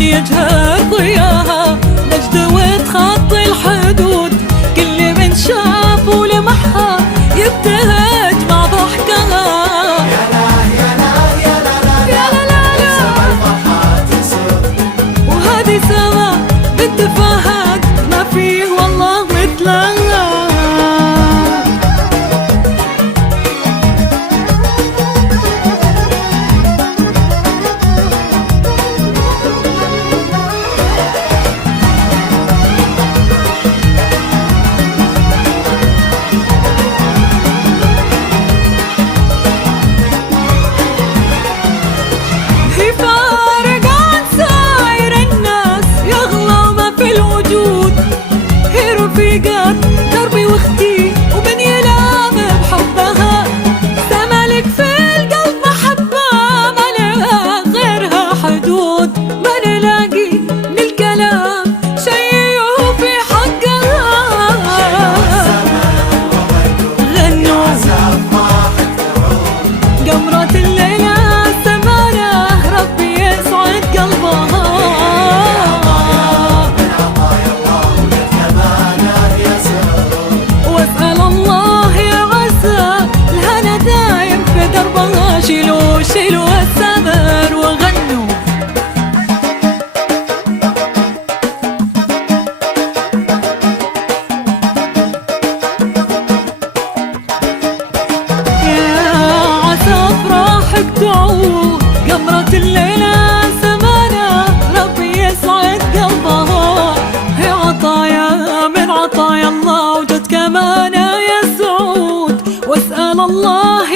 يجهر ضياها مجد وتخطي الحدود، كل من شاف ولمحها يبتهج مع ضحكها. يا لا يا لا يا لا يا لا لا سما الفرحات تسود، وهذه سما بالتفاهات ما فيه والله مثلها. دربي واختي ومن يلام بحبها، سمالك في القلب محبة ما لها غيرها حدود، ما نلاقي من الكلام شي يوفي حقها. غنوا قمرة الليلة سمانة ربي يسعد قلبها. شيلوا شيلوا السمر وغنوا. يا عسى افراحك تعود، قمرة الليلة سمانة ربي يسعد قلبها. هي عطايا من عطايا الله وجد كمان يا سعود، واسأل الله